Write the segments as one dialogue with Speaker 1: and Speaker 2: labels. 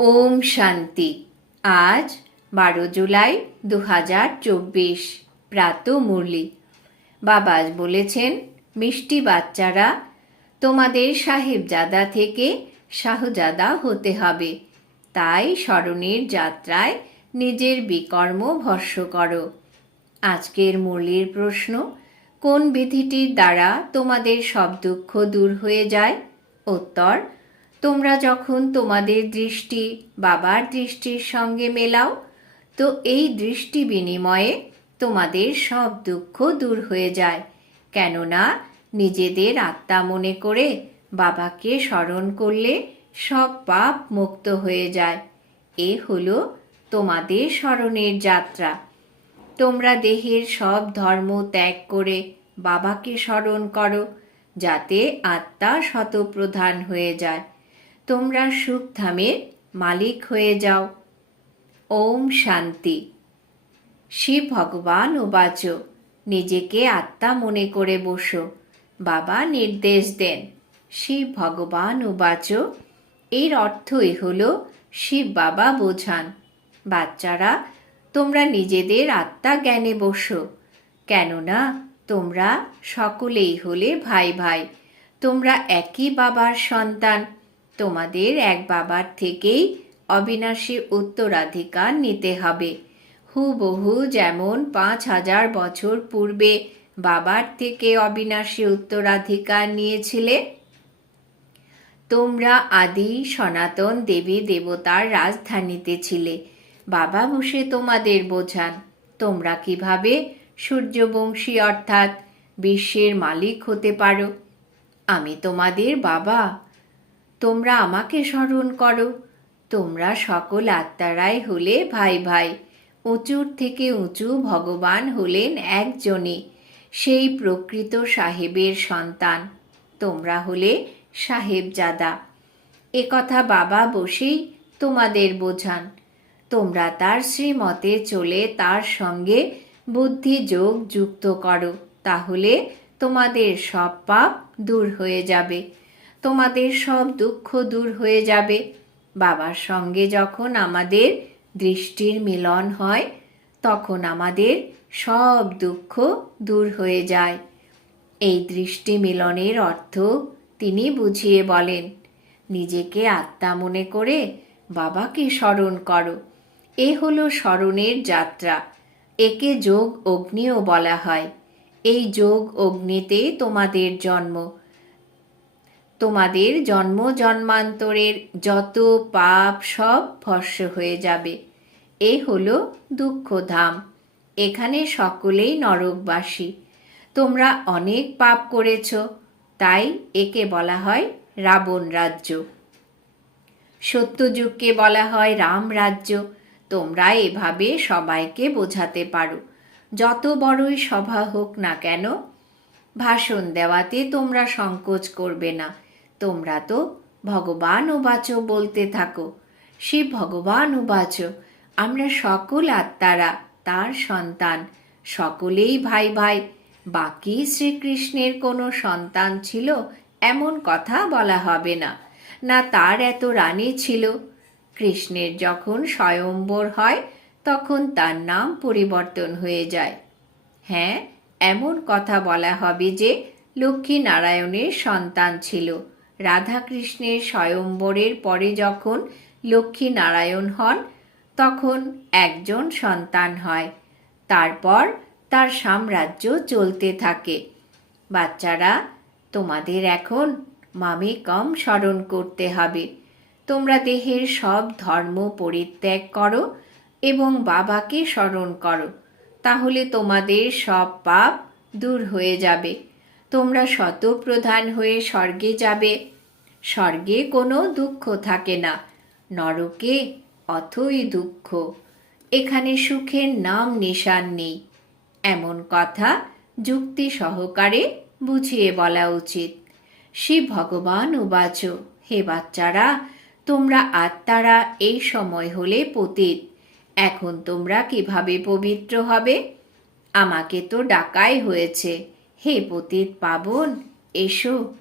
Speaker 1: ওম শান্তি। আজ বারো জুলাই দু হাজার চব্বিশ, প্রাত মুরলি। বাবা বলেছেন, মিষ্টি বাচ্চারা, তোমাদের সাহেবজাদা থেকে শাহজাদা হতে হবে। তাই স্মরণের যাত্রায় নিজের বিকর্ম ভস্য করো। আজকের মুরলির প্রশ্ন, কোন বিধিটির দ্বারা তোমাদের সব দুঃখ দূর হয়ে যায়? উত্তর তোমরা যখন তোমাদের দৃষ্টি বাবার দৃষ্টির সঙ্গে মেলাও, তো এই দৃষ্টি বিনিময়ে তোমাদের সব দুঃখ দূর হয়ে যায়। কেননা নিজেদের আত্মা মনে করে বাবাকে স্মরণ করলে সব পাপ মুক্ত হয়ে যায়। এ হলো তোমাদের স্মরণের যাত্রা। তোমরা দেহের সব ধর্ম ত্যাগ করে বাবাকে স্মরণ করো, যাতে আত্মা শতপ্রধান হয়ে যায়। তোমরা সুখধামের মালিক হয়ে যাও। ওম শান্তি। শিব ভগবান উবাচ নিজেকে আত্মা মনে করে বসো। বাবা নির্দেশ দেন, শিব ভগবান উবাচ এর অর্থই হলো শিব বাবা বোঝান। বাচ্চারা, তোমরা নিজেদের আত্মা জ্ঞানে বসো। কেননা, তোমরা সকলেই হলে ভাই ভাই। তোমরা একই বাবার সন্তান। তোমাদের এক বাবার থেকেই অবিনাশী উত্তরাধিকার নিতে হবে। হুবহু যেমন পাঁচ হাজার বছর পূর্বে বাবার থেকে অবিনাশী উত্তরাধিকার নিয়েছিলে, তোমরা আদি সনাতন দেবী দেবতার রাজধানীতে ছিলে। বাবা বসে তোমাদের বোঝান, তোমরা কীভাবে সূর্যবংশী অর্থাৎ বিশ্বের মালিক হতে পারো? আমি তোমাদের বাবা তোমরা আমাকে স্মরণ করো। তোমরা সকল আত্মারাই হলে ভাই ভাই। উঁচুর থেকে উঁচু ভগবান হলেন একজনই, সেই প্রকৃত সাহেবের সন্তান। তোমরা হলে সাহেব সাহেবজাদা একথা বাবা বসেই তোমাদের বোঝান। তোমরা তার শ্রীমতে চলে তার সঙ্গে বুদ্ধি যোগ যুক্ত করো, তাহলে তোমাদের সব পাপ দূর হয়ে যাবে। তোমাদের সব দুঃখ দূর হয়ে যাবে। বাবার সঙ্গে যখন আমাদের দৃষ্টির মিলন হয়, তখন আমাদের সব দুঃখ দূর হয়ে যায়। এই দৃষ্টি মিলনের অর্থ তিনি বুঝিয়ে বলেন, নিজেকে আত্মা মনে করে বাবাকে স্মরণ করো। এ হলো স্মরণের যাত্রা। একে যোগ অগ্নিও বলা হয়। এই যোগ অগ্নিতে তোমাদের জন্ম। তোমাদের জন্ম জন্মান্তরের যত পাপ সব ভস্য হয়ে যাবে। এ হলো দুঃখধাম। এখানে সকলেই নরকবাসী। তোমরা অনেক পাপ করেছ, তাই একে বলা হয় রাবণ রাজ্য। সত্যযুগকে বলা হয় রাম রাজ্য। তোমরা এভাবে সবাইকে বোঝাতে পারো। যত বড়ই সভা হোক না কেন, ভাষণ দেওয়াতে তোমরা সংকোচ করবে না। তোমরা তো ভগবান উবাচ বলতে থাকো। শিব ভগবান উবাচ আমরা সকল আত্মারা তার সন্তান, সকলেই ভাই ভাই। বাকি শ্রীকৃষ্ণের কোনো সন্তান ছিল এমন কথা বলা হবে না না তার এত রানী ছিল। কৃষ্ণের যখন স্বয়ম্বর হয়, তখন তার নাম পরিবর্তন হয়ে যায়। হ্যাঁ এমন কথা বলা হবে যে লক্ষ্মী নারায়ণের সন্তান ছিল। রাধাকৃষ্ণের স্বয়ম্বরের পরে যখন লক্ষ্মী নারায়ণ হন, তখন একজন সন্তান হয়। তারপর তার সাম্রাজ্য চলতে থাকে। বাচ্চারা, তোমাদের এখন মামে কম স্মরণ করতে হবে। তোমরা দেহের সব ধর্ম পরিত্যাগ করো এবং বাবাকে স্মরণ করো। তাহলে তোমাদের সব পাপ দূর হয়ে যাবে। তোমরা শতপ্রধান হয়ে স্বর্গে যাবে। স্বর্গে কোনো দুঃখ থাকে না, নরকে অথই দুঃখ। এখানে সুখের নাম নিশান নেই। এমন কথা যুক্তি সহকারে বুঝিয়ে বলা উচিত। শিব ভগবান উবাচ, হে বাচ্চারা, তোমরা আত্মারা এই সময় হলে পতিত। এখন তোমরা কীভাবে পবিত্র হবে? আমাকে তো ডাকাই হয়েছে। হে পতিত পাবন, এসো।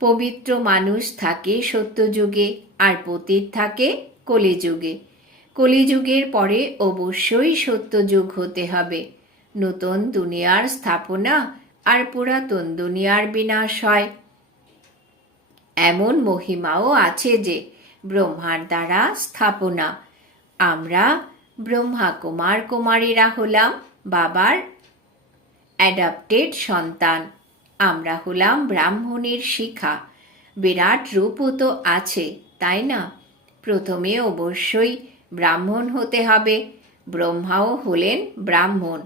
Speaker 1: পবিত্র মানুষ থাকে সত্যযুগে, আর পতীত থাকে কলিযুগে। কলিযুগের পরে অবশ্যই সত্যযুগ হতে হবে। নতুন দুনিয়ার স্থাপনা আর পুরাতন দুনিয়ার বিনাশ হয়। এমন মহিমাও আছে যে ব্রহ্মার দ্বারা স্থাপনা। আমরা ব্রহ্মা কুমার কুমারীরা হলাম, বাবার অ্যাডাপ্টেড সন্তান। আমরা হলাম ব্রাহ্মণের শিখা। বিরাট রূপও তো আছে, তাই না? প্রথমে অবশ্যই ব্রাহ্মণ হতে হবে। ব্রহ্মাও হলেন ব্রাহ্মণ।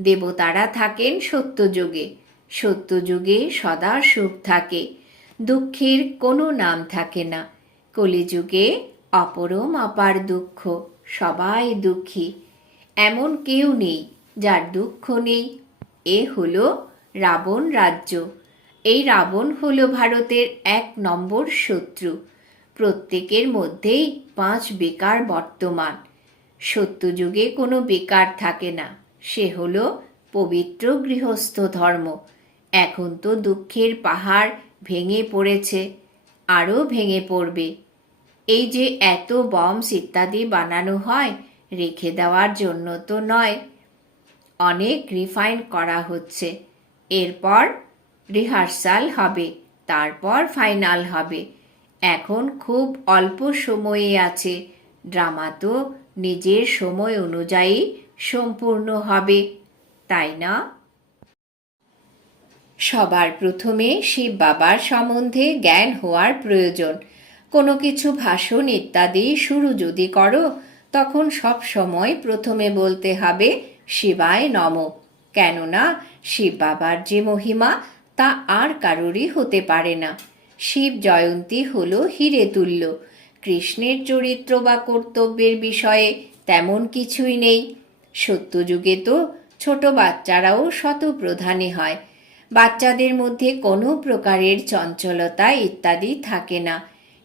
Speaker 1: দেবতারা থাকেন সত্যযুগে। সত্যযুগে সদা সুখ থাকে। দুঃখের কোনো নাম থাকে না। কলিযুগে অপরম অপার দুঃখ, সবাই দুঃখী। এমন কেউ নেই যার দুঃখ নেই। এ হলো রাবণ রাজ্য। এই রাবণ হলো ভারতের এক নম্বর শত্রু। প্রত্যেকের মধ্যেই পাঁচ বেকার বর্তমান। সত্যযুগে কোনো বেকার থাকে না। সে হলো পবিত্র গৃহস্থ ধর্ম। এখন তো দুঃখের পাহাড় ভেঙে পড়েছে, আরও ভেঙে পড়বে। এই যে এত বমস ইত্যাদি বানানো হয়, রেখে দেওয়ার জন্য তো নয়। অনেক রিফাইন করা হচ্ছে। এরপর রিহার্সাল হবে, তারপর ফাইনাল হবে। এখন খুব অল্প সময়ে আছে। ড্রামা তো নিজের সময় অনুযায়ী সম্পূর্ণ হবে, তাই না? সবার প্রথমে শিব বাবার সম্বন্ধে জ্ঞান হওয়ার প্রয়োজন। কোনো কিছু ভাষণ ইত্যাদি শুরু যদি করো, তখন সব সময় প্রথমে বলতে হবে শিবায় নম। কেননা শিব বাবার যে মহিমা, তা আর কারোরই হতে পারে না। শিব জয়ন্তী হল হিরে তুল্য। কৃষ্ণের চরিত্র বা কর্তব্যের বিষয়ে তেমন কিছুই নেই। সত্যযুগে তো ছোট বাচ্চারাও শতপ্রধানে হয়। বাচ্চাদের মধ্যে কোনো প্রকারের চঞ্চলতা ইত্যাদি থাকে না।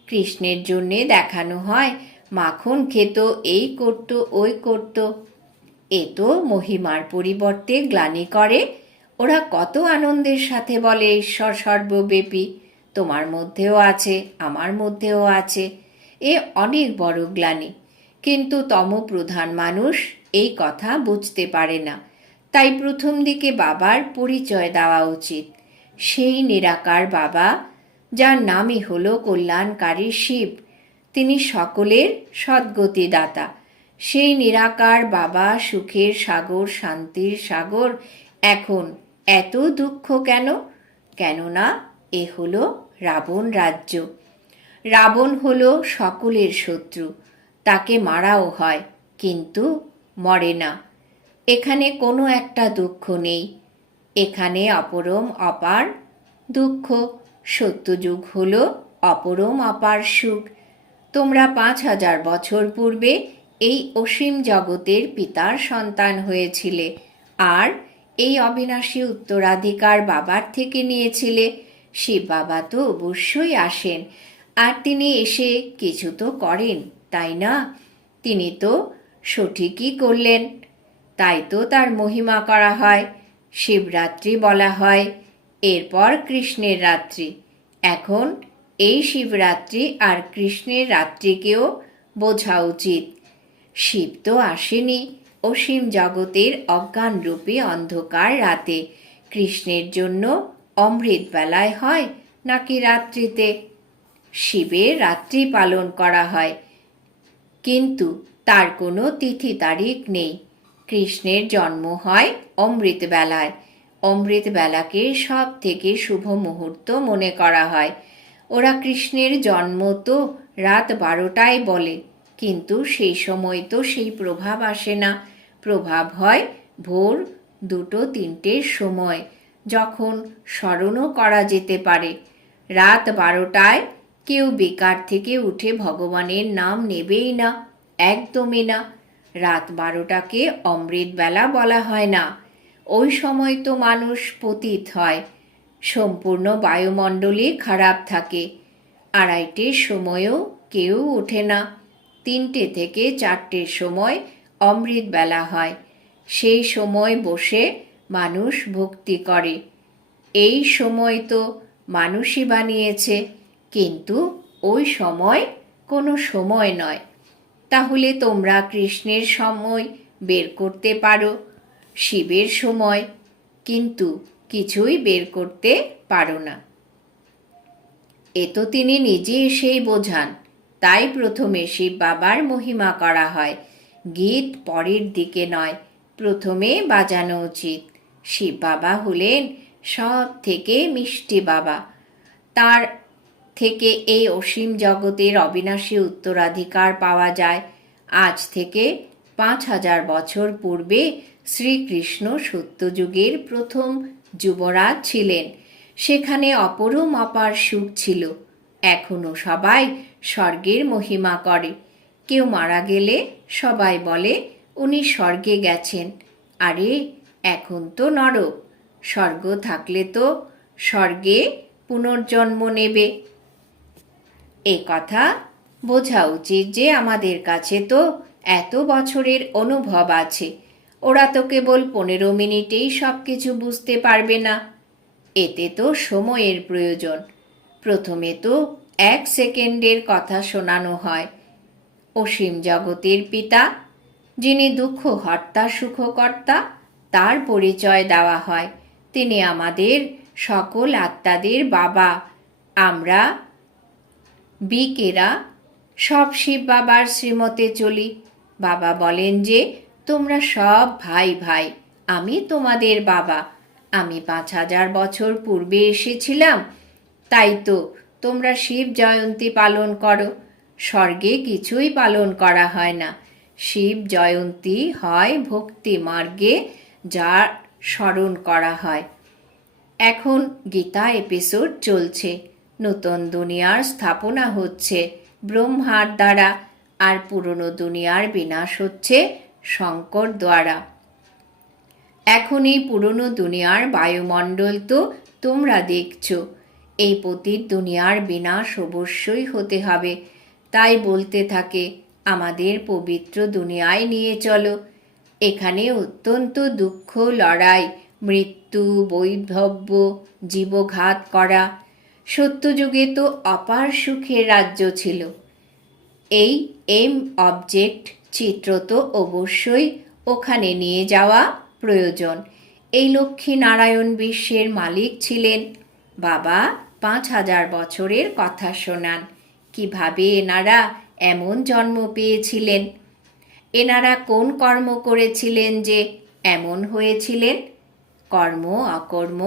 Speaker 1: কৃষ্ণের জন্যে দেখানো হয়, মাখন খেত, এই করত, ওই করত। এ তো মহিমার পরিবর্তে গ্লানি করে। ওরা কত আনন্দের সাথে বলে ঈশ্বর সর্বব্যাপী। তোমার মধ্যেও আছে, আমার মধ্যেও আছে। এ অনেক বড় গ্লানি। কিন্তু তম প্রধান মানুষ এই কথা বুঝতে পারে না। তাই প্রথম দিকে বাবার পরিচয় দেওয়া উচিত। সেই নিরাকার বাবা, যার নামই হল কল্যাণকারী শিব, তিনি সকলের সদ্গতিদাতা। সেই নিরাকার বাবা সুখের সাগর, শান্তির সাগর। এখন এত দুঃখ কেন? কেননা এ হলো রাবণ রাজ্য। রাবণ হলো সকলের শত্রু। তাকে মারাও হয়, কিন্তু মরে না। এখানে কোনো একটা দুঃখ নেই। এখানে অপরম, অপার দুঃখ। সত্যযুগ হল অপরম, অপার সুখ। তোমরা পাঁচ হাজার বছর পূর্বে এই অসীম জগতের পিতার সন্তান হয়েছিলে। আর এই অবিনাশী উত্তরাধিকার বাবার থেকে নিয়েছিলে। শিব বাবা তো অবশ্যই আসেন। আর তিনি এসে কিছু তো করেন, তাই না? তিনি তো সঠিকই করলেন। তাই তো তার মহিমা করা হয়, শিবরাত্রি বলা হয়, এরপর কৃষ্ণের রাত্রি। এখন এই শিবরাত্রি আর কৃষ্ণের রাত্রিকেও বোঝা উচিত। শিব তো আসেনি। অসীম জগতের অজ্ঞান অজ্ঞানরূপী অন্ধকার রাতে। কৃষ্ণের জন্য অমৃত বেলায় হয় নাকি রাত্রিতে? শিবের রাত্রি পালন করা হয়। কিন্তু তার কোনো তিথি তারিখ নেই। কৃষ্ণের জন্ম হয় অমৃত বেলায়। অমৃত বেলাকে সব থেকে শুভ মুহূর্ত মনে করা হয়। ওরা কৃষ্ণের জন্ম তো রাত বারোটায় বলে। কিন্তু সেই সময় তো সেই প্রভাব আসে না। প্রভাব হয় ভোর দুটো তিনটের সময়, যখন স্মরণও করা যেতে পারে। রাত বারোটায় কেউ বেকার থেকে উঠে ভগবানের নাম নেবেই না, একদমই না। রাত বারোটাকে অমৃত বেলা বলা হয় না। ওই সময় তো মানুষ পতিত হয়, সম্পূর্ণ বায়ুমণ্ডলে খারাপ থাকে। আড়াইটের সময়ও কেউ ওঠে না। তিনটে থেকে চারটের সময় অমৃত বেলা হয়। সেই সময় বসে মানুষ ভক্তি করে। এই সময় তো মানুষই বানিয়েছে, কিন্তু ওই সময় কোনো সময় নয়। তাহলে তোমরা কৃষ্ণের সময় বের করতে পারো, শিবের সময়, কিন্তু কিছুই বের করতে পারো না। এ তো তিনি নিজে এসেই বোঝান। তাই প্রথমে শিব বাবার মহিমা করা হয়। গীত পরের দিকে নয়, প্রথমে বাজানো উচিত। শিব বাবা হলেন সব থেকে মিষ্টি বাবা। তার থেকে এই অসীম জগতের অবিনাশী উত্তরাধিকার পাওয়া যায়। আজ থেকে পাঁচ হাজার বছর পূর্বে শ্রীকৃষ্ণ সত্যযুগের প্রথম যুবরাজ ছিলেন। সেখানে অপরম অপার সুখ ছিল। এখনও সবাই স্বর্গের মহিমা করে। কেউ মারা গেলে সবাই বলে, উনি স্বর্গে গেছেন। আরে, এখন তো নরক। স্বর্গ থাকলে তো স্বর্গে পুনর্জন্ম নেবে। এ কথা বোঝা উচিত যে আমাদের কাছে তো এত বছরের অনুভব আছে। ওরা তো কেবল পনেরো মিনিটেই সব কিছু বুঝতে পারবে না। এতে তো সময়ের প্রয়োজন। প্রথমে তো এক সেকেন্ডের কথা শোনানো হয়। অসীম জগতের পিতা, যিনি দুঃখ, হর্তা, সুখকর্তা, তার পরিচয় দেওয়া হয়। তিনি আমাদের সকল আত্মাদের বাবা। আমরা বিকেরা, সব শিব বাবার শ্রীমতে চলি। বাবা বলেন যে, তোমরা সব ভাই ভাই, আমি তোমাদের বাবা। আমি পাঁচ হাজার বছর পূর্বে এসেছিলাম, তাই তো তোমরা শিব জয়ন্তী পালন করো। স্বর্গে কিছুই পালন করা হয় না। শিব জয়ন্তী হয় ভক্তি মার্গে যার স্মরণ করা হয়। এখন গীতা এপিসোড চলছে। নতুন দুনিয়ার স্থাপনা হচ্ছে। ব্রহ্মার দ্বারা আর পুরনো দুনিয়ার বিনাশ হচ্ছে শঙ্কর দ্বারা। এখন এই পুরনো দুনিয়ার বায়ুমণ্ডল তো তোমরা দেখছ। এই পতির দুনিয়ার বিনাশ অবশ্যই হতে হবে। তাই বলতে থাকে, আমাদের পবিত্র দুনিয়ায় নিয়ে চলো। এখানে অত্যন্ত দুঃখ, লড়াই, মৃত্যু, বৈধব্য, জীবঘাত করা। সত্যযুগে তো অপার সুখের রাজ্য ছিল। এই এম অবজেক্ট চিত্র তো অবশ্যই ওখানে নিয়ে যাওয়া প্রয়োজন। এই লক্ষ্মী নারায়ণ বিশ্বের মালিক ছিলেন বাবা পাঁচ হাজার বছরের কথা শোনান। কীভাবে এনারা এমন জন্ম পেয়েছিলেন? এনারা কোন কর্ম করেছিলেন যে এমন হয়েছিলেন? কর্ম, অকর্ম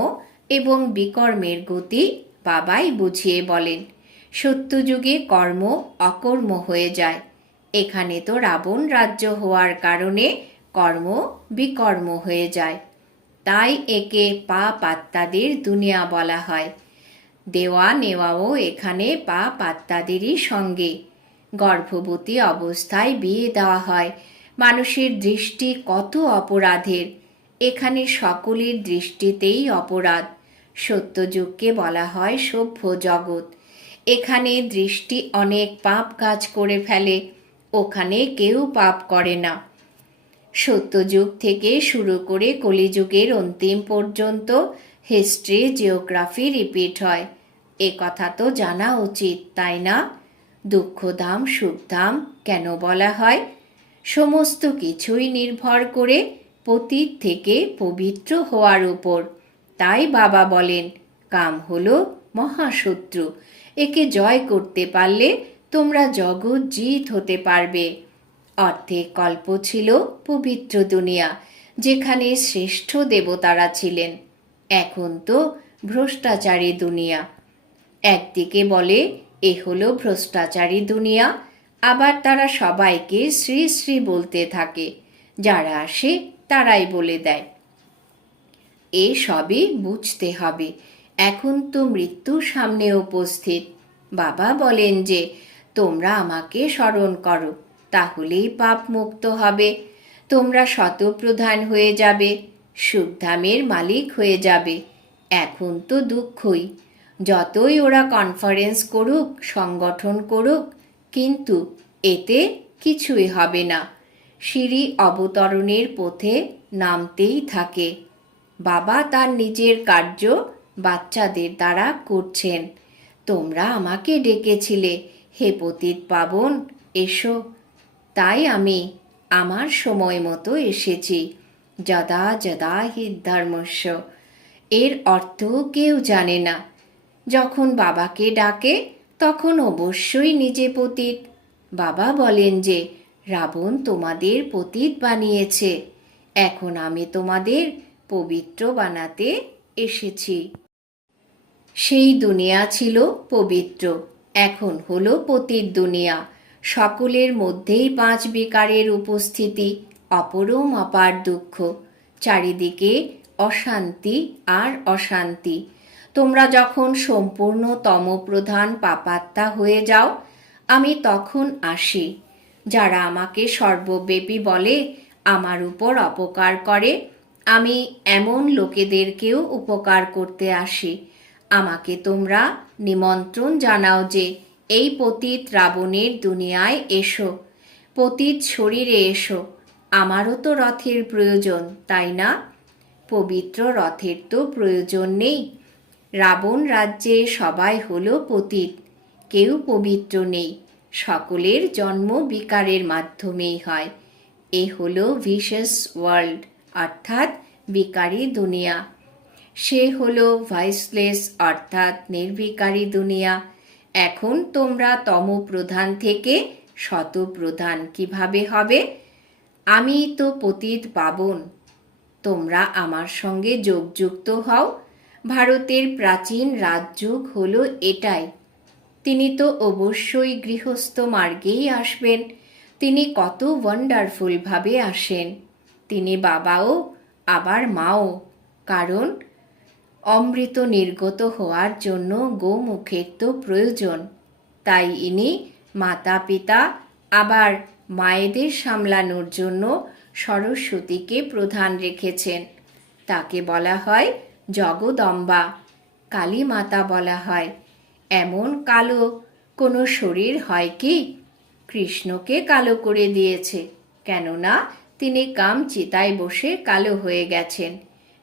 Speaker 1: এবং বিকর্মের গতি বাবাই বুঝিয়ে বলেন, সত্যযুগে কর্ম, অকর্ম হয়ে যায়। এখানে তো রাবণ রাজ্য হওয়ার কারণে কর্ম, বিকর্ম হয়ে যায়। তাই একে পাপ আত্মাদের দুনিয়া বলা হয়। দেওয়া নেওয়াও এখানে পাপ আত্মাদেরই সঙ্গে। গর্ভবতী অবস্থায় বিয়ে দেওয়া হয়। মানুষের দৃষ্টি কত অপরাধের? এখানে সকলের দৃষ্টিতেই অপরাধ। সত্যযুগকে বলা হয় সভ্য জগৎ। এখানে দৃষ্টি অনেক পাপ কাজ করে ফেলে। ওখানে কেউ পাপ করে না। সত্যযুগ থেকে শুরু করে কলিযুগের অন্তিম পর্যন্ত হিস্ট্রি জিওগ্রাফি রিপিট হয়। এ কথা তো জানা উচিত, তাই না? দুঃখধাম, সুখধাম কেন বলা হয়? সমস্ত কিছুই নির্ভর করে পতীত থেকে পবিত্র হওয়ার উপর। তাই বাবা বলেন, কাম হল মহাশত্রু। একে জয় করতে পারলে তোমরা জগৎ জিত হতে পারবে। অর্ধেক কল্প ছিল পবিত্র দুনিয়া, যেখানে শ্রেষ্ঠ দেবতারা ছিলেন। এখন তো ভ্রষ্টাচারী দুনিয়া। একদিকে বলে, এ হলো ভ্রষ্টাচারী দুনিয়া। আবার তারা সবাইকে শ্রী শ্রী বলতে থাকে। যারা আসে, তারাই বলে দেয়। এ সবই বুঝতে হবে। এখন তো মৃত্যু সামনে উপস্থিত। বাবা বলেন যে, তোমরা আমাকে স্মরণ করো, তাহলেই পাপ মুক্ত হবে। তোমরা শতপ্রধান হয়ে যাবে, সুখধামের মালিক হয়ে যাবে। এখন তো দুঃখই। যতই ওরা কনফারেন্স করুক, সংগঠন করুক, কিন্তু এতে কিছুই হবে না। সিঁড়ি অবতরণের পথে নামতেই থাকে। বাবা তার নিজের কার্য বাচ্চাদের দ্বারা করছেন। তোমরা আমাকে ডেকেছিলে। হে পতিত পাবন, এসো। তাই আমি আমার সময় মতো এসেছি। যদা যদা হি ধর্মস্য। এর অর্থ কেউ জানে না। যখন বাবাকে ডাকে, তখন অবশ্যই নিজে পতিত। বাবা বলেন যে, রাবণ তোমাদের পতিত বানিয়েছে। এখন আমি তোমাদের পবিত্র বানাতে এসেছি। সেই দুনিয়া ছিল পবিত্র, এখন হলো পতিত দুনিয়া। সকলের মধ্যেই পাঁচ বিকারের উপস্থিতি, অপরম অপার দুঃখ। চারিদিকে অশান্তি আর অশান্তি। তোমরা যখন সম্পূর্ণ তমপ্রধান পাপাত্মা হয়ে যাও, আমি তখন আসি। যারা আমাকে সর্বব্যাপী বলে, আমার উপর অপকার করে, আমি এমন লোকেদেরকেও উপকার করতে আসি। আমাকে তোমরা নিমন্ত্রণ জানাও যে, এই পতীত রাবণের দুনিয়ায় এসো, পতীত শরীরে এসো। আমারও তো রথের প্রয়োজন, তাই না? পবিত্র রথের তো প্রয়োজন নেই। রাবণ রাজ্যে সবাই হলো পতীত। কেউ পবিত্র নেই। সকলের জন্ম বিকারের মাধ্যমেই হয়। এ হলো ভিশাস ওয়ার্ল্ড, অর্থাৎ বিকারী দুনিয়া। সে হলো ভাইসলেস, অর্থাৎ নির্বিকারী দুনিয়া। এখন তোমরা তম প্রধান থেকে শত প্রধান কীভাবে হবে? আমি তো পতিত পাবন। তোমরা আমার সঙ্গে যোগযুক্ত হও। ভারতের প্রাচীন রাজযোগ হল এটাই। তিনি তো অবশ্যই গৃহস্থ মার্গেই আসবেন। তিনি কত ওয়ান্ডারফুলভাবে আসেন। তিনি বাবাও, আবার মাও। কারণ, অমৃত নির্গত হওয়ার জন্য গোমুখের তো প্রয়োজন। তাই ইনি মাতা পিতা আবার মায়েদের সামলানোর জন্য সরস্বতীকে প্রধান রেখেছেন। তাকে বলা হয় জগদম্বা কালী মাতা বলা হয়। এমন কালো কোনো শরীর হয় কি? কৃষ্ণকে কালো করে দিয়েছে, কেননা তিনি কাম চিতায় বসে কালো হয়ে গেছেন।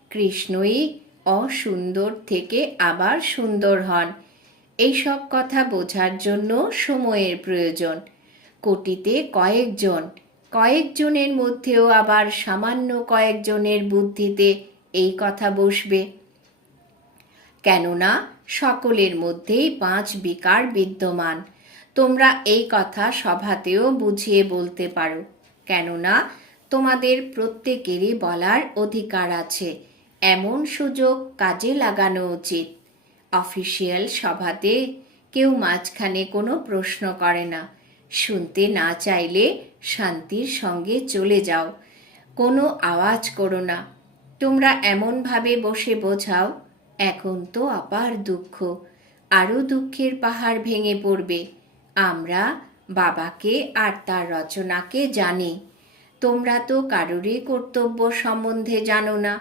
Speaker 1: কৃষ্ণই অসুন্দর থেকে আবার সুন্দর হন। এইসব কথা বোঝার জন্য সময়ের প্রয়োজন। কোটিতে কয়েকজন, কয়েকজনের মধ্যেও আবার সামান্য কয়েকজনের বুদ্ধিতে এই কথা বসবে। কেননা সকলের মধ্যেই পাঁচ বিকার বিদ্যমান। তোমরা এই কথা সভাতেও বুঝিয়ে বলতে পারো, কেননা তোমাদের প্রত্যেকেরই বলার অধিকার আছে। এমন সুযোগ কাজে লাগানো উচিত। অফিসিয়াল সভাতে কেউ মাঝখানে কোনো প্রশ্ন করে না। শুনতে না চাইলে শান্তির সঙ্গে চলে যাও। কোনো আওয়াজ করো না। তোমরা এমনভাবে বসে বোঝাও এখন তো অপার দুঃখ। আরও দুঃখের পাহাড় ভেঙে পড়বে। আমরা বাবাকে আর তার রচনাকে জানি। তোমরা তো কারোরই কর্তব্য সম্বন্ধে জানো না।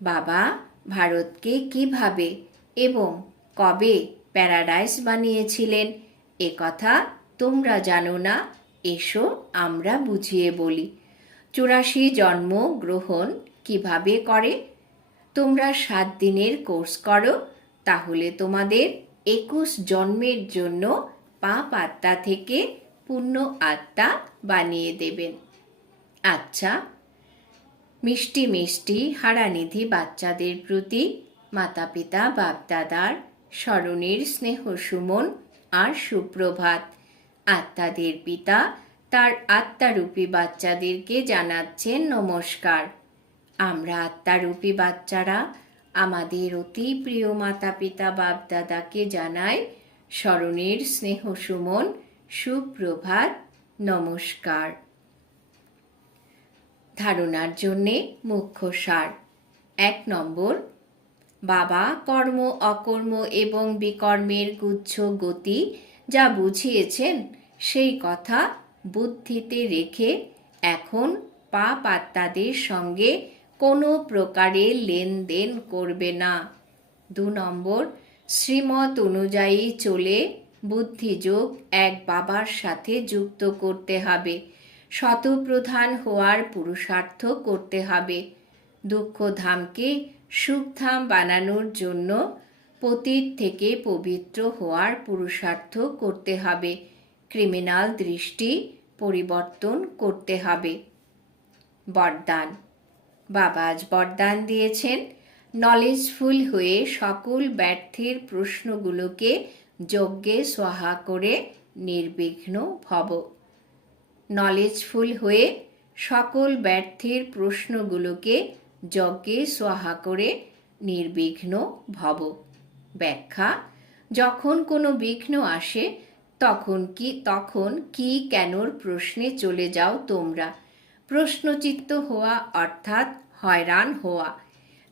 Speaker 1: বাবা ভারতকে কীভাবে এবং কবে প্যারাডাইস বানিয়েছিলেন, এ কথা তোমরা জানো না। এসো আমরা বুঝিয়ে বলি। চুরাশি জন্ম গ্রহণ কীভাবে করে? তোমরা সাত দিনের কোর্স করো, তাহলে তোমাদের একুশ জন্মের জন্য পাপ আত্মা থেকে পূর্ণ আত্মা বানিয়ে দেবেন। আচ্ছা মিষ্টি মিষ্টি হারানিধি বাচ্চাদের প্রতি মাতা পিতা বাপদাদার স্মরণের স্নেহ সুমন আর সুপ্রভাত। আত্মাদের পিতা তার আত্মারূপী বাচ্চাদেরকে জানাচ্ছেন নমস্কার। আমরা আত্মারূপী বাচ্চারা আমাদের অতি প্রিয় মাতা পিতা বাপদাদাকে জানাই স্মরণের স্নেহ সুমন, সুপ্রভাত, নমস্কার। ধারণার জন্যে মুখ্য সার। এক নম্বর, বাবা কর্ম, অকর্ম এবং বিকর্মের গুচ্ছ গতি যা বুঝিয়েছেন, সেই কথা বুদ্ধিতে রেখে এখন পাপ আত্মাদের সঙ্গে কোনো প্রকারে লেনদেন করবে না। দু নম্বর, শ্রীমত অনুযায়ী চলে বুদ্ধিযোগ এক বাবার সাথে যুক্ত করতে হবে। শতপ্রধান হওয়ার পুরুষার্থ করতে হবে। দুঃখধামকে সুখধাম বানানোর জন্য পতির থেকে পবিত্র হওয়ার পুরুষার্থ করতে হবে। ক্রিমিনাল দৃষ্টি পরিবর্তন করতে হবে। বরদান। বাবা আজ বরদান দিয়েছেন। নলেজফুল হয়ে সকল ব্যর্থের প্রশ্নগুলোকে যজ্ঞে সহা করে নির্বিঘ্ন ভব। নলেজফুল হয়ে সকল ব্যর্থের প্রশ্নগুলোকে যজ্ঞে সহা করে নির্বিঘ্ন ভব। ব্যাখ্যা, যখন কোনো বিঘ্ন আসে, তখন কি তখন কি কেনর প্রশ্নে চলে যাও তোমরা? প্রশ্নচিত্ত হওয়া অর্থাৎ হয়রান হওয়া।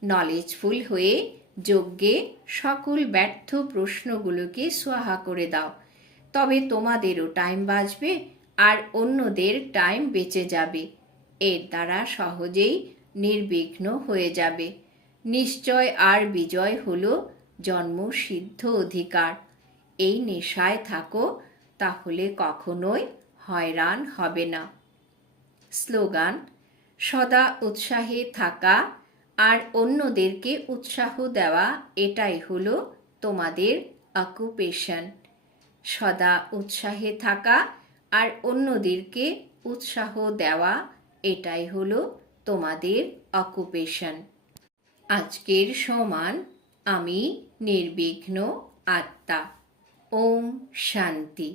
Speaker 1: নলেজফুল হয়ে যজ্ঞে সকল ব্যর্থ প্রশ্নগুলোকে সোহা করে দাও। তবে তোমাদেরও টাইম বাঁচবে আর অন্যদের টাইম বেঁচে যাবে। এর দ্বারা সহজেই নির্বিঘ্ন হয়ে যাবে। নিশ্চয় আর বিজয় হল জন্মসিদ্ধ অধিকার। এই নেশায় থাকো, তাহলে কখনোই হয়রান হবে না। স্লোগান, সদা উৎসাহে থাকা আর অন্যদেরকে উৎসাহ দেওয়া, এটাই হলো তোমাদের অকুপেশন সদা উৎসাহে থাকা আর অন্যদেরকে উৎসাহ দেওয়া, এটাই হলো তোমাদের অকুপেশন আজকের সমান আমি নির্বিঘ্ন আত্মা। ওম শান্তি।